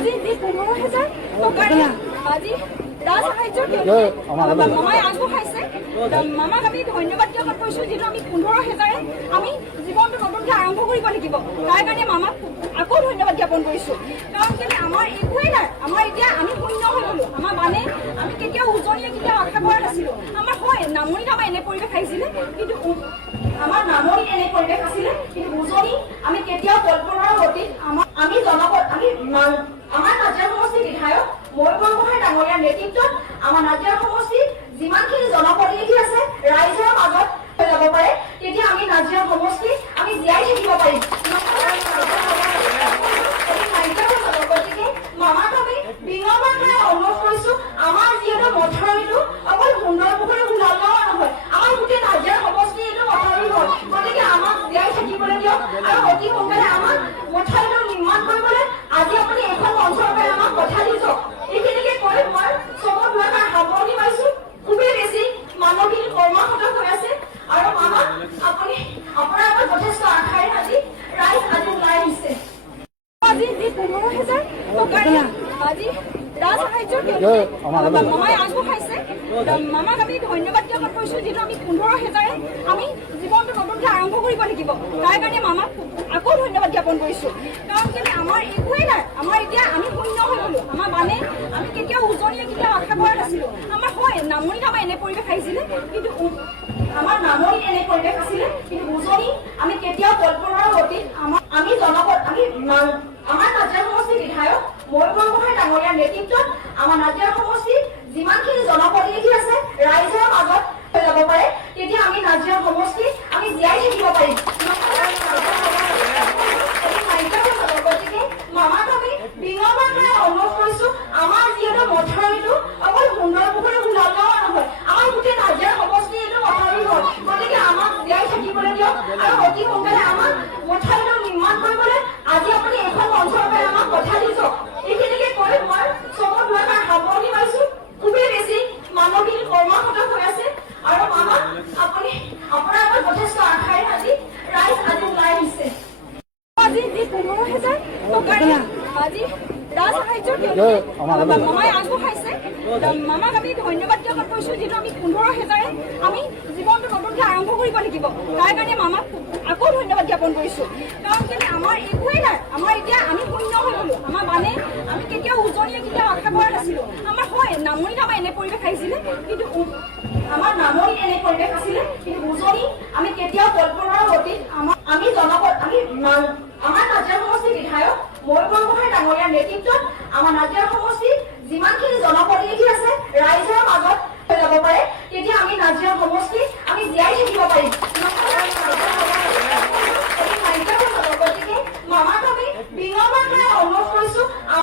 আজি যি 15,000 টকাৰ আজি ৰাজসাহায্য মামাই আগবঢ়াইছে। মামাক আমি ধন্যবাদ জ্ঞাপন কৰিছোঁ, যিহেতু আমি 15,000 আমি জীৱনটো নতুনকৈ আৰম্ভ কৰিব লাগিব। তাৰ কাৰণে মামাক আকৌ ধন্যবাদ জ্ঞাপন কৰিছোঁ। কাৰণ কেলৈ আমাৰ একোৱেই নাই, আমাৰ এতিয়া আমি শূন্য হৈ গ'লোঁ। আমাৰ মানে আমি কেতিয়াও উজনিয়ে কেতিয়াও আশা কৰা নাছিলোঁ। আমাৰ হয় নামনিত আমাৰ এনে পৰিৱেশ আহিছিলে, কিন্তু আমাৰ নামনিত এনে পৰিৱেশ আছিলে, কিন্তু উজনি আমি কেতিয়াও কল্পনাৰ অতীত আমি আমাৰ নাজিৰা সমষ্টিৰ বিধায়ক ময়ূৰমল গোহাঁই ডাঙৰীয়াৰ নেতৃত্বত আমাৰ নাজিৰা সমষ্টিত যিমানখিনি জনপ্ৰতিনিধি আছে ৰাইজৰ মাজত হৈ যাব পাৰে, তেতিয়া আমি নাজিৰা সমষ্টিত আমি জীয়াই থাকিব পাৰিম। গতিকে মামাক আমি বিনম্ৰতাৰে অনুৰোধ কৰিছোঁ, আমাৰ যিহেতু মথাউৰিটো অকল সুন্দৰ পুখুৰী ওলাল নহয়, আমাৰ গোটেই নাজিৰা সমষ্টি এইটো মথাউৰি হ'ল। গতিকে আমাক জীয়াই থাকিবলৈ দিয়ক আৰু অতি সোনকালে আমাক মথাউৰিটো নিৰ্মাণ কৰিবলৈ আজি আপুনি এখন মঞ্চৰ পৰা আমাক কথা দি যাওক। এইখিনিকে কৈ মই চমু দুআষাৰ সামৰণি মাৰিছোঁ। খুবেই বেছি মানৱীয় কৰ্মৰত হৈ আছে আৰু মামাক আপুনি আপোনাৰ আগত যথেষ্ট আশাৰে আজি ৰাইজ আজি ওলাই আহিছে। আজি যি 15,000 টকাৰ আজি ৰাজসাহায্য মামাই আগবঢ়াইছে। মামাক আমি ধন্যবাদ জ্ঞাপন কৰিছোঁ, যিহেতু আমি 15,000 আমি জীৱনটো নতুনকৈ আৰম্ভ কৰিব লাগিব। তাৰ কাৰণে মামাক আকৌ ধন্যবাদ জ্ঞাপন কৰিছোঁ। কাৰণ কেলৈ আমাৰ একোৱেই নাই, আমাৰ এতিয়া আমি শূন্য হৈ গ'লোঁ। আমাৰ মানে আমি কেতিয়াও উজনিয়ে কেতিয়াও আশা কৰা নাছিলোঁ। আমাৰ হয় নামনিত আমাৰ এনে পৰিৱেশ আহিছিলে, কিন্তু আমাৰ নামনিত এনে পৰিৱেশ আছিলে, কিন্তু উজনি আমি কেতিয়াও কল্পনাৰ অতীত আমাৰ নাজিৰা সমষ্টিৰ বিধায়ক ময়ূৰমল গোহাঁই ডাঙৰীয়াৰ নেতৃত্বত আমাৰ নাজিৰা সমষ্টিত যিমানখিনি জনপ্ৰতিনিধি আছে ৰাইজৰ মাজত হৈ যাব পাৰে, তেতিয়া আমি নাজিৰা সমষ্টিত আমি জীয়াই থাকিব পাৰিম। গতিকে মামাক আমি বিনম্ৰতাৰে অনুৰোধ কৰিছোঁ, আমাৰ যিহেতু মথাউৰিটো অকল সুন্দৰ পুখুৰী ওলাল নহয়, আমাৰ গোটেই নাজিৰা সমষ্টি এইটো মথাউৰি হ'ল। গতিকে আমাক জীয়াই থাকিবলৈ দিয়ক আৰু অতি সোনকালে আমাক মথাউৰিটো নিৰ্মাণ কৰিবলৈ আজি আপুনি এখন মঞ্চৰ পৰা আমাক কথা দি যাওক। এইখিনিকে কৈ মই চমু দুআষাৰ সামৰণি মাৰিছোঁ। খুবেই বেছি মানৱীয় কৰ্মৰত হৈ আছে আৰু মামাক আপুনি আপোনাৰ আগত যথেষ্ট আশাৰে আজি ৰাইজ আজি ওলাই আহিছে। আজি যি 15,000 টকাৰ আজি ৰাজসাহায্য মামাই আগবঢ়াইছে। মামাক আমি ধন্যবাদ জ্ঞাপন কৰিছোঁ, যিহেতু আমি 15,000 আমি জীৱনটো নতুনকৈ আৰম্ভ কৰিব লাগিব। তাৰ কাৰণে মামাক আকৌ ধন্যবাদ জ্ঞাপন কৰিছোঁ। কাৰণ কেলৈ আমাৰ একোৱেই নাই, আমাৰ এতিয়া আমি শূন্য হৈ গ'লোঁ। আমাৰ মানে আমি কেতিয়াও উজনিয়ে কেতিয়াও আশা কৰা নাছিলোঁ। আমাৰ হয় নামনিত আমাৰ এনে পৰিৱেশ আহিছিলে, কিন্তু আমাৰ নামনিত এনে পৰিৱেশ আছিলে, কিন্তু উজনি আমি কেতিয়াও কল্পনাৰ অতীত আমাৰ নাজিৰা সমষ্টিৰ বিধায়ক ময়ূৰমল গোহাঁই ডাঙৰীয়াৰ নেতৃত্বত আমাৰ নাজিৰা সমষ্টিত যিমানখিনি জনপ্ৰতিনিধি